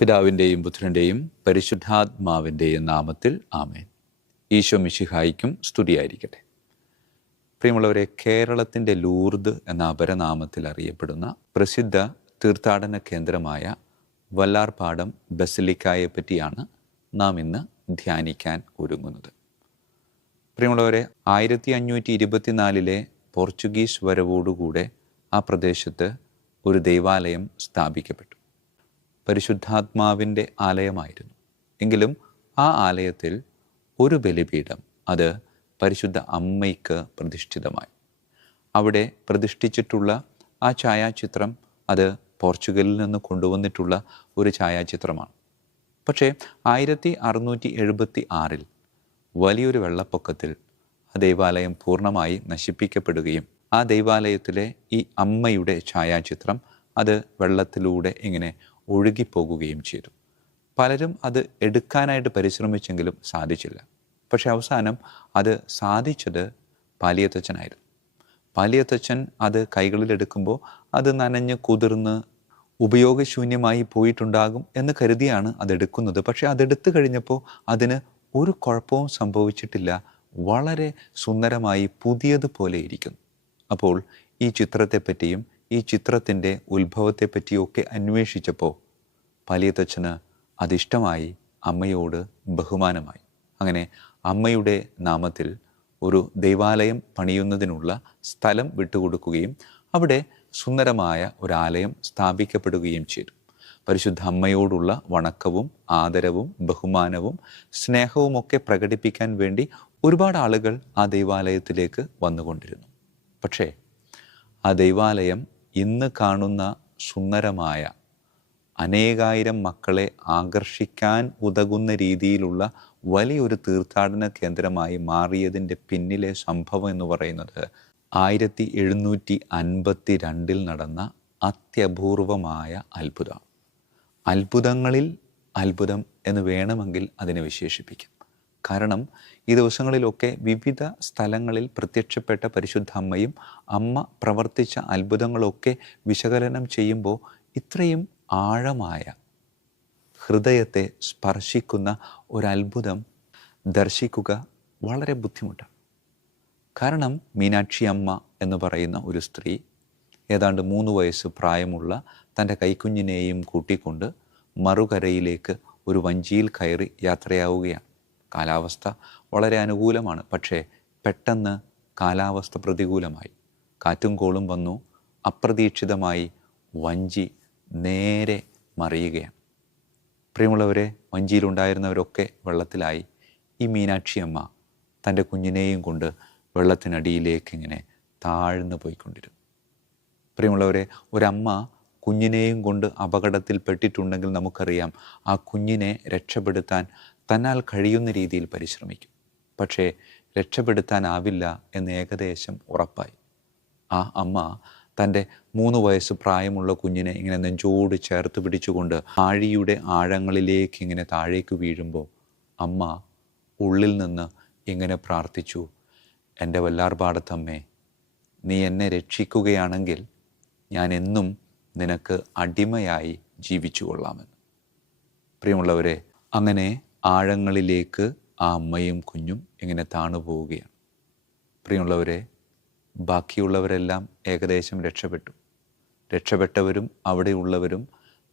പിതാവിൻ്റെയും പുത്രൻ്റെയും പരിശുദ്ധാത്മാവിൻ്റെയും നാമത്തിൽ ആമേൻ. ഈശോ മിശിഹായിക്കും സ്തുതിയായിരിക്കട്ടെ. പ്രിയമുള്ളവരെ, കേരളത്തിൻ്റെ ലൂർദ് എന്ന അപരനാമത്തിൽ അറിയപ്പെടുന്ന പ്രസിദ്ധ തീർത്ഥാടന കേന്ദ്രമായ വല്ലാർപാടം ബസിലിക്കായെ പറ്റിയാണ് നാം ഇന്ന് ധ്യാനിക്കാൻ ഒരുങ്ങുന്നത്. പ്രിയമുള്ളവരെ, 1524 പോർച്ചുഗീസ് വരവോടുകൂടെ ആ പ്രദേശത്ത് ഒരു ദൈവാലയം സ്ഥാപിക്കപ്പെട്ടു. പരിശുദ്ധാത്മാവിൻ്റെ ആലയമായിരുന്നു. എങ്കിലും ആ ആലയത്തിൽ ഒരു ബലിപീഠം, അത് പരിശുദ്ധ അമ്മയ്ക്ക് പ്രതിഷ്ഠിതമായി. അവിടെ പ്രതിഷ്ഠിച്ചിട്ടുള്ള ആ ഛായാചിത്രം അത് പോർച്ചുഗലിൽ നിന്ന് കൊണ്ടുവന്നിട്ടുള്ള ഒരു ഛായാചിത്രമാണ്. പക്ഷേ 1676 വലിയൊരു വെള്ളപ്പൊക്കത്തിൽ ആ ദൈവാലയം പൂർണ്ണമായി നശിപ്പിക്കപ്പെടുകയും ആ ദൈവാലയത്തിലെ ഈ അമ്മയുടെ ഛായാചിത്രം അത് വെള്ളത്തിലൂടെ ഇങ്ങനെ ഒഴുകിപ്പോകുകയും ചെയ്തു. പലരും അത് എടുക്കാനായിട്ട് പരിശ്രമിച്ചെങ്കിലും സാധിച്ചില്ല. പക്ഷെ അവസാനം അത് സാധിച്ചത് പാലിയത്തച്ഛനായിരുന്നു. പാലിയത്തച്ഛൻ അത് കൈകളിലെടുക്കുമ്പോൾ അത് നനഞ്ഞ് കുതിർന്ന് ഉപയോഗശൂന്യമായി പോയിട്ടുണ്ടാകും എന്ന് കരുതിയാണ് അതെടുക്കുന്നത്. പക്ഷെ അതെടുത്തു കഴിഞ്ഞപ്പോൾ അതിന് ഒരു കുഴപ്പവും സംഭവിച്ചിട്ടില്ല. വളരെ സുന്ദരമായി പുതിയതുപോലെ ഇരിക്കുന്നു. അപ്പോൾ ഈ ചിത്രത്തെപ്പറ്റിയും ഈ ചിത്രത്തിൻ്റെ ഉത്ഭവത്തെപ്പറ്റിയൊക്കെ അന്വേഷിച്ചപ്പോൾ പാലിയത്തച്ഛന് അതിഷ്ടമായി, അമ്മയോട് ബഹുമാനമായി. അങ്ങനെ അമ്മയുടെ നാമത്തിൽ ഒരു ദൈവാലയം പണിയുന്നതിനുള്ള സ്ഥലം വിട്ടുകൊടുക്കുകയും അവിടെ സുന്ദരമായ ഒരാലയം സ്ഥാപിക്കപ്പെടുകയും ചെയ്തു. പരിശുദ്ധ അമ്മയോടുള്ള വണക്കവും ആദരവും ബഹുമാനവും സ്നേഹവുമൊക്കെ പ്രകടിപ്പിക്കാൻ വേണ്ടി ഒരുപാട് ആളുകൾ ആ ദൈവാലയത്തിലേക്ക് വന്നുകൊണ്ടിരുന്നു. പക്ഷേ ആ ദൈവാലയം ഇന്ന് കാണുന്ന സുന്ദരമായ അനേകായിരം മക്കളെ ആകർഷിക്കാൻ ഉതകുന്ന രീതിയിലുള്ള വലിയൊരു തീർത്ഥാടന കേന്ദ്രമായി മാറിയതിൻ്റെ പിന്നിലെ സംഭവം എന്ന് പറയുന്നത് 1752 നടന്ന അത്യപൂർവമായ അത്ഭുതമാണ്. അത്ഭുതങ്ങളിൽ അത്ഭുതം എന്ന് വേണമെങ്കിൽ അതിനെ വിശേഷിപ്പിക്കാം. കാരണം ഈ ദിവസങ്ങളിലൊക്കെ വിവിധ സ്ഥലങ്ങളിൽ പ്രത്യക്ഷപ്പെട്ട പരിശുദ്ധ അമ്മയും അമ്മ പ്രവർത്തിച്ച അത്ഭുതങ്ങളൊക്കെ വിശകലനം ചെയ്യുമ്പോൾ ഇത്രയും ആഴമായ ഹൃദയത്തെ സ്പർശിക്കുന്ന ഒരത്ഭുതം ദർശിക്കുക വളരെ ബുദ്ധിമുട്ടാണ്. കാരണം മീനാക്ഷി അമ്മ എന്ന് പറയുന്ന ഒരു സ്ത്രീ ഏതാണ്ട് 3 വയസ്സ് പ്രായമുള്ള തൻ്റെ കൈക്കുഞ്ഞിനെയും കൂട്ടിക്കൊണ്ട് മറുകരയിലേക്ക് ഒരു വഞ്ചിയിൽ കയറി യാത്രയാവുകയാണ്. കാലാവസ്ഥ വളരെ അനുകൂലമാണ്. പക്ഷേ പെട്ടെന്ന് കാലാവസ്ഥ പ്രതികൂലമായി. കാറ്റും കോളും വന്നു. അപ്രതീക്ഷിതമായി വഞ്ചി നേരെ മറിയുകയാണ്. പ്രിയമുള്ളവരെ, വഞ്ചിയിലുണ്ടായിരുന്നവരൊക്കെ വെള്ളത്തിലായി. ഈ മീനാക്ഷി അമ്മ തൻ്റെ കുഞ്ഞിനെയും കൊണ്ട് വെള്ളത്തിനടിയിലേക്ക് ഇങ്ങനെ താഴ്ന്നു പോയിക്കൊണ്ടിരുന്നു. പ്രിയമുള്ളവരെ, ഒരമ്മ കുഞ്ഞിനെയും കൊണ്ട് അപകടത്തിൽപ്പെട്ടിട്ടുണ്ടെങ്കിൽ നമുക്കറിയാം ആ കുഞ്ഞിനെ രക്ഷപ്പെടുത്താൻ തന്നാൽ കഴിയുന്ന രീതിയിൽ പരിശ്രമിക്കും. പക്ഷേ രക്ഷപ്പെടുത്താനാവില്ല എന്ന് ഏകദേശം ഉറപ്പായി. ആ അമ്മ തൻ്റെ 3 വയസ്സ് പ്രായമുള്ള കുഞ്ഞിനെ ഇങ്ങനെ നെഞ്ചോട് ചേർത്ത് പിടിച്ചുകൊണ്ട് ആഴിയുടെ ആഴങ്ങളിലേക്ക് ഇങ്ങനെ താഴേക്ക് വീഴുമ്പോൾ അമ്മ ഉള്ളിൽ നിന്ന് ഇങ്ങനെ പ്രാർത്ഥിച്ചു, എൻ്റെ വല്ലാർപാടത്തമ്മേ, നീ എന്നെ രക്ഷിക്കുകയാണെങ്കിൽ ഞാൻ എന്നും നിനക്ക് അടിമയായി ജീവിച്ചു കൊള്ളാമെന്ന്. പ്രിയമുള്ളവരെ, അങ്ങനെ ആഴങ്ങളിലേക്ക് ആ അമ്മയും കുഞ്ഞും ഇങ്ങനെ താണു പോവുകയാണ്. പ്രിയമുള്ളവരെ, ബാക്കിയുള്ളവരെല്ലാം ഏകദേശം രക്ഷപ്പെട്ടവരും അവിടെയുള്ളവരും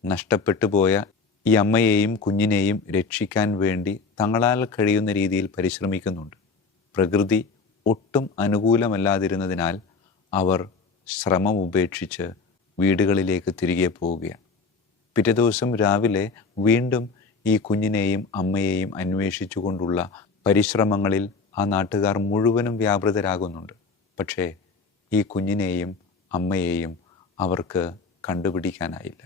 നഷ്ടപ്പെട്ടു പോയ ഈ അമ്മയെയും കുഞ്ഞിനെയും രക്ഷിക്കാൻ വേണ്ടി തങ്ങളാൽ കഴിയുന്ന രീതിയിൽ പരിശ്രമിക്കുന്നുണ്ട്. പ്രകൃതി ഒട്ടും അനുകൂലമല്ലാതിരുന്നതിനാൽ അവർ ശ്രമം ഉപേക്ഷിച്ച് വീടുകളിലേക്ക് തിരികെ പോവുകയാണ്. പിറ്റേ ദിവസം രാവിലെ വീണ്ടും ഈ കുഞ്ഞിനെയും അമ്മയെയും അന്വേഷിച്ചുകൊണ്ടുള്ള പരിശ്രമങ്ങളിൽ ആ നാട്ടുകാർ മുഴുവനും വ്യാപൃതരാകുന്നുണ്ട്. പക്ഷേ ഈ കുഞ്ഞിനെയും അമ്മയെയും അവർക്ക് കണ്ടുപിടിക്കാനായില്ല.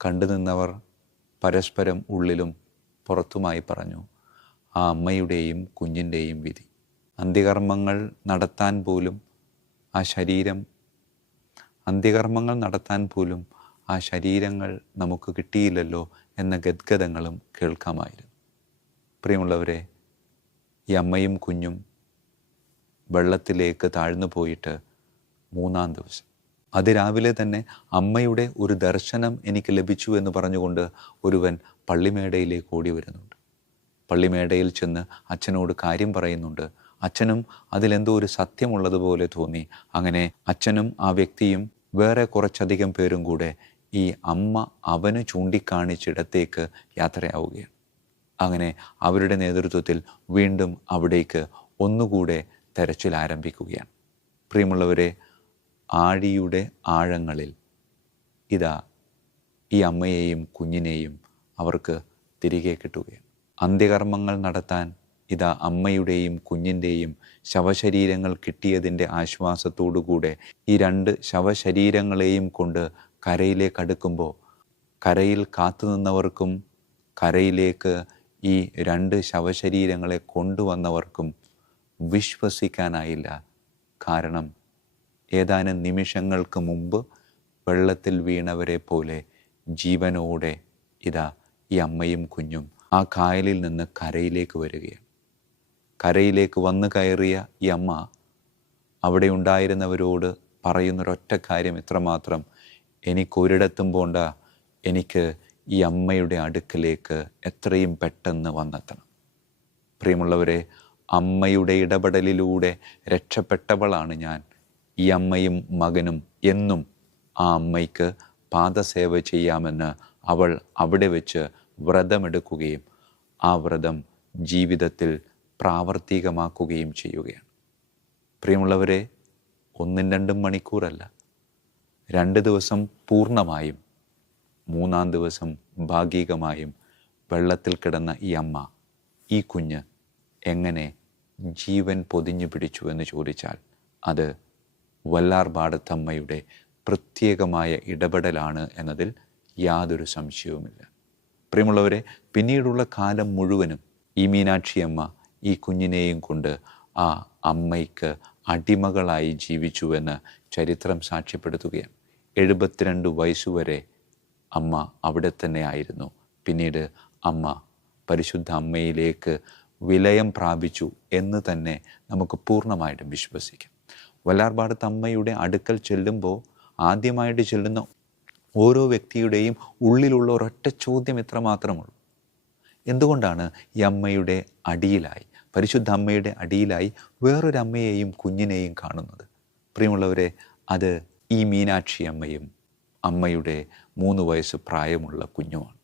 കണ്ടുനിന്നവർ പരസ്പരം ഉള്ളിലും പുറത്തുമായി പറഞ്ഞു, ആ അമ്മയുടെയും കുഞ്ഞിൻ്റെയും വിധി. അന്ത്യകർമ്മങ്ങൾ നടത്താൻ പോലും ആ ശരീരങ്ങൾ നമുക്ക് കിട്ടിയില്ലല്ലോ എന്ന ഗദ്ഗതങ്ങളും കേൾക്കാമായിരുന്നു. പ്രിയമുള്ളവരെ, ഈ അമ്മയും കുഞ്ഞും വെള്ളത്തിലേക്ക് താഴ്ന്നു പോയിട്ട് 3-ാം ദിവസം അതിരാവിലെ തന്നെ അമ്മയുടെ ഒരു ദർശനം എനിക്ക് ലഭിച്ചു എന്ന് പറഞ്ഞുകൊണ്ട് ഒരുവൻ പള്ളിമേടയിലേക്ക് ഓടി വരുന്നുണ്ട്. പള്ളിമേടയിൽ ചെന്ന് അച്ഛനോട് കാര്യം പറയുന്നുണ്ട്. അച്ഛനും അതിലെന്തോ ഒരു സത്യമുള്ളതുപോലെ തോന്നി. അങ്ങനെ അച്ഛനും ആ വ്യക്തിയും വേറെ കുറച്ചധികം പേരും കൂടെ ഈ അമ്മ അവന് ചൂണ്ടിക്കാണിച്ചിടത്തേക്ക് യാത്രയാവുകയാണ്. അങ്ങനെ അവരുടെ നേതൃത്വത്തിൽ വീണ്ടും അവിടേക്ക് ഒന്നുകൂടെ തെരച്ചിൽ ആരംഭിക്കുകയാണ്. പ്രിയമുള്ളവരെ, ആഴിയുടെ ആഴങ്ങളിൽ ഇതാ ഈ അമ്മയെയും കുഞ്ഞിനെയും അവർക്ക് തിരികെ കിട്ടുകയാണ്. അന്ത്യകർമ്മങ്ങൾ നടത്താൻ ഇതാ അമ്മയുടെയും കുഞ്ഞിൻ്റെയും ശവശരീരങ്ങൾ കിട്ടിയതിൻ്റെ ആശ്വാസത്തോടുകൂടെ ഈ 2 ശവശരീരങ്ങളെയും കൊണ്ട് കരയിലേക്ക് അടുക്കുമ്പോൾ കരയിൽ കാത്തുനിന്നവർക്കും കരയിലേക്ക് ഈ 2 ശവശരീരങ്ങളെ കൊണ്ടുവന്നവർക്കും വിശ്വസിക്കാനായില്ല. കാരണം ഏതാനും നിമിഷങ്ങൾക്ക് മുമ്പ് വെള്ളത്തിൽ വീണവരെ പോലെ ജീവനോടെ ഇതാ ഈ അമ്മയും കുഞ്ഞും ആ കായലിൽ നിന്ന് കരയിലേക്ക് വരികയാണ്. കരയിലേക്ക് വന്നു കയറിയ ഈ അമ്മ അവിടെ ഉണ്ടായിരുന്നവരോട് പറയുന്നൊരൊറ്റ കാര്യം ഇത്രമാത്രം: എനിക്കൊരിടത്തും പോണ്ട, എനിക്ക് ഈ അമ്മയുടെ അടുക്കലേക്ക് എത്രയും പെട്ടെന്ന് വന്നെത്തണം. പ്രിയമുള്ളവരെ, അമ്മയുടെ ഇടപെടലിലൂടെ രക്ഷപ്പെട്ടവളാണ് ഞാൻ. ഈ അമ്മയും മകനും എന്നും ആ അമ്മയ്ക്ക് പാദസേവ ചെയ്യാമെന്ന് അവൾ അവിടെ വെച്ച് വ്രതമെടുക്കുകയും ആ വ്രതം ജീവിതത്തിൽ പ്രാവർത്തികമാക്കുകയും ചെയ്യുകയാണ്. പ്രിയമുള്ളവരെ, 1-2 മണിക്കൂറല്ല, 2 ദിവസം പൂർണ്ണമായും 3-ാം ദിവസം ഭാഗികമായും വെള്ളത്തിൽ കിടന്ന ഈ അമ്മ, ഈ കുഞ്ഞ് എങ്ങനെ ജീവൻ പൊതിഞ്ഞു പിടിച്ചു എന്ന് ചോദിച്ചാൽ അത് വല്ലാർപാടത്തമ്മയുടെ പ്രത്യേകമായ ഇടപെടലാണ് എന്നതിൽ യാതൊരു സംശയവുമില്ല. പ്രിയമുള്ളവരെ, പിന്നീടുള്ള കാലം മുഴുവനും ഈ മീനാക്ഷിയമ്മ ഈ കുഞ്ഞിനെയും കൊണ്ട് ആ അമ്മയ്ക്ക് അടിമകളായി ജീവിച്ചുവെന്ന് ചരിത്രം സാക്ഷ്യപ്പെടുത്തുകയാണ്. 72 വയസ്സുവരെ അമ്മ അവിടെ തന്നെ ആയിരുന്നു. പിന്നീട് അമ്മ പരിശുദ്ധ അമ്മയിലേക്ക് വിലയം പ്രാപിച്ചു എന്ന് തന്നെ നമുക്ക് പൂർണ്ണമായിട്ടും വിശ്വസിക്കാം. വല്ലാർപാടത്ത് അമ്മയുടെ അടുക്കൽ ചെല്ലുമ്പോൾ ആദ്യമായിട്ട് ചെല്ലുന്ന ഓരോ വ്യക്തിയുടെയും ഉള്ളിലുള്ള ഒരൊറ്റ ചോദ്യം ഇത്രമാത്രമുള്ളൂ: എന്തുകൊണ്ടാണ് ഈ അമ്മയുടെ അടിയിലായി, പരിശുദ്ധ അമ്മയുടെ അടിയിലായി വേറൊരു അമ്മയെയും കുഞ്ഞിനെയും കാണുന്നത്? പ്രിയമുള്ളവരെ, അത് ഈ മീനാക്ഷി അമ്മയും അമ്മയുടെ 3 വയസ്സ് പ്രായമുള്ള കുഞ്ഞുമാണ്.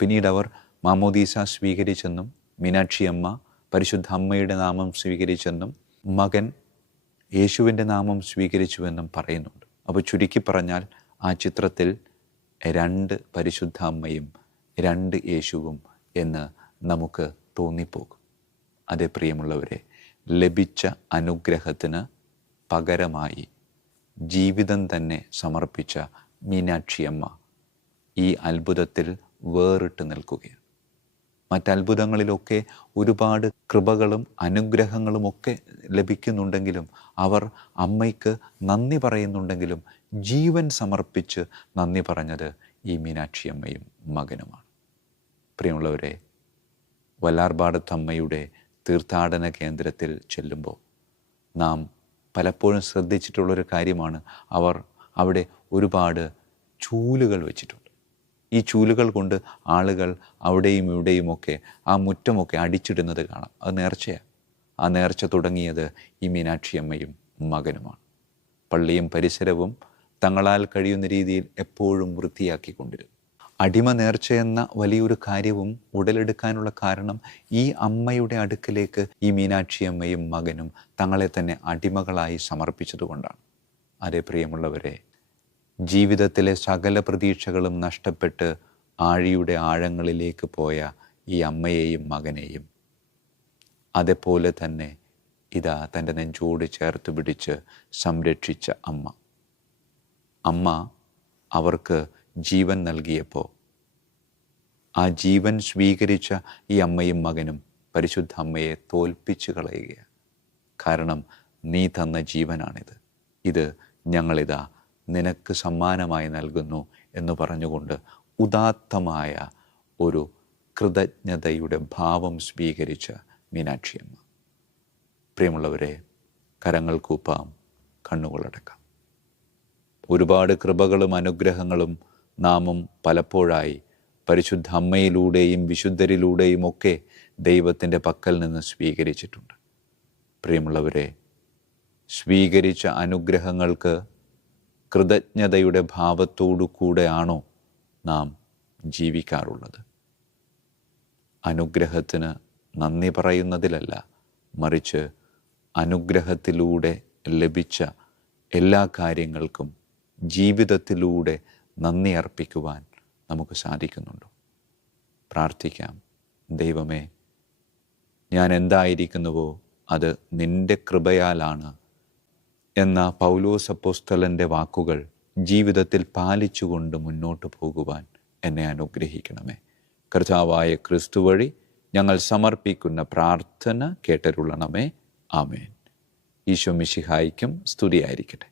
പിന്നീട് അവർ മാമോദീസ സ്വീകരിച്ചെന്നും മീനാക്ഷി അമ്മ പരിശുദ്ധ അമ്മയുടെ നാമം സ്വീകരിച്ചെന്നും മകൻ യേശുവിൻ്റെ നാമം സ്വീകരിച്ചുവെന്നും പറയുന്നുണ്ട്. അപ്പോൾ ചുരുക്കി പറഞ്ഞാൽ ആ ചിത്രത്തിൽ 2 പരിശുദ്ധ അമ്മയും 2 യേശുവും എന്ന് നമുക്ക് തോന്നിപ്പോകും. അതേ പ്രിയമുള്ളവരെ, ലഭിച്ച അനുഗ്രഹത്തിന് പകരമായി ജീവിതം തന്നെ സമർപ്പിച്ച മീനാക്ഷിയമ്മ ഈ അത്ഭുതത്തിൽ വേറിട്ട് നിൽക്കുകയാണ്. മറ്റത്ഭുതങ്ങളിലൊക്കെ ഒരുപാട് കൃപകളും അനുഗ്രഹങ്ങളുമൊക്കെ ലഭിക്കുന്നുണ്ടെങ്കിലും അവർ അമ്മയ്ക്ക് നന്ദി പറയുന്നുണ്ടെങ്കിലും ജീവൻ സമർപ്പിച്ച് നന്ദി പറഞ്ഞത് ഈ മീനാക്ഷിയമ്മയും മകനുമാണ്. പ്രിയമുള്ളവരെ, വല്ലാർപാടത്തമ്മയുടെ തീർത്ഥാടന കേന്ദ്രത്തിൽ ചെല്ലുമ്പോൾ നാം പലപ്പോഴും ശ്രദ്ധിച്ചിട്ടുള്ളൊരു കാര്യമാണ്, അവർ അവിടെ ഒരുപാട് ചൂലുകൾ വെച്ചിട്ടുണ്ട്. ഈ ചൂലുകൾ കൊണ്ട് ആളുകൾ അവിടെയും ഇവിടെയുമൊക്കെ ആ മുറ്റമൊക്കെ അടിച്ചിടുന്നത് കാണാം. അത് നേർച്ചയാണ്. ആ നേർച്ച തുടങ്ങിയത് ഈ മീനാക്ഷിയമ്മയും മകനുമാണ്. പള്ളിയും പരിസരവും തങ്ങളാൽ കഴിയുന്ന രീതിയിൽ എപ്പോഴും വൃത്തിയാക്കിക്കൊണ്ടിരുന്നു. അടിമ നേർച്ചയെന്ന വലിയൊരു കാര്യവും ഉടലെടുക്കാനുള്ള കാരണം ഈ അമ്മയുടെ അടുക്കലേക്ക് ഈ മീനാക്ഷിയമ്മയും മകനും തങ്ങളെ തന്നെ അടിമകളായി സമർപ്പിച്ചതുകൊണ്ടാണ്. അതേ പ്രിയമുള്ളവരെ, ജീവിതത്തിലെ സകല പ്രതീക്ഷകളും നഷ്ടപ്പെട്ട് ആഴിയുടെ ആഴങ്ങളിലേക്ക് പോയ ഈ അമ്മയെയും മകനെയും അതേപോലെ തന്നെ ഇതാ തൻ്റെ നെഞ്ചോട് ചേർത്ത് പിടിച്ച് സംരക്ഷിച്ച അമ്മ അവർക്ക് ജീവൻ നൽകിയപ്പോൾ ആ ജീവൻ സ്വീകരിച്ച ഈ അമ്മയും മകനും പരിശുദ്ധ അമ്മയെ തോൽപ്പിച്ച് കളയുകയാണ്. കാരണം നീ തന്ന ജീവനാണിത്, ഇത് ഞങ്ങളിതാ നിനക്ക് സമ്മാനമായി നൽകുന്നു എന്ന് പറഞ്ഞുകൊണ്ട് ഉദാത്തമായ ഒരു കൃതജ്ഞതയുടെ ഭാവം സ്വീകരിച്ച മീനാക്ഷിയമ്മ. പ്രിയമുള്ളവരെ, കരങ്ങൾ കൂപ്പാം, കണ്ണുകളടക്കാം. ഒരുപാട് കൃപകളും അനുഗ്രഹങ്ങളും നാമും പലപ്പോഴായി പരിശുദ്ധ അമ്മയിലൂടെയും വിശുദ്ധരിലൂടെയും ഒക്കെ ദൈവത്തിൻ്റെ പക്കൽ നിന്ന് സ്വീകരിച്ചിട്ടുണ്ട്. പ്രിയമുള്ളവരെ, സ്വീകരിച്ച അനുഗ്രഹങ്ങൾക്ക് കൃതജ്ഞതയുടെ ഭാവത്തോടു കൂടെയാണോ നാം ജീവിക്കാറുള്ളത്? അനുഗ്രഹത്തിന് നന്ദി പറയുന്നതിലല്ല, മറിച്ച് അനുഗ്രഹത്തിലൂടെ ലഭിച്ച എല്ലാ കാര്യങ്ങൾക്കും ജീവിതത്തിലൂടെ നന്ദി അർപ്പിക്കുവാൻ നമുക്ക് സാധിക്കുന്നുണ്ടോ? പ്രാർത്ഥിക്കാം. ദൈവമേ, ഞാൻ എന്തായിരിക്കുന്നുവോ അത് നിൻ്റെ കൃപയാലാണ് എന്ന പൗലോസ് അപ്പോസ്തലൻ്റെ വാക്കുകൾ ജീവിതത്തിൽ പാലിച്ചുകൊണ്ട് മുന്നോട്ട് പോകുവാൻ എന്നെ അനുഗ്രഹിക്കണമേ. കർത്താവായ ക്രിസ്തു വഴി ഞങ്ങൾ സമർപ്പിക്കുന്ന പ്രാർത്ഥന കേട്ടരുളണമേ. ആമേൻ. ഈശോ മിശിഹായ്ക്കും സ്തുതിയായിരിക്കട്ടെ.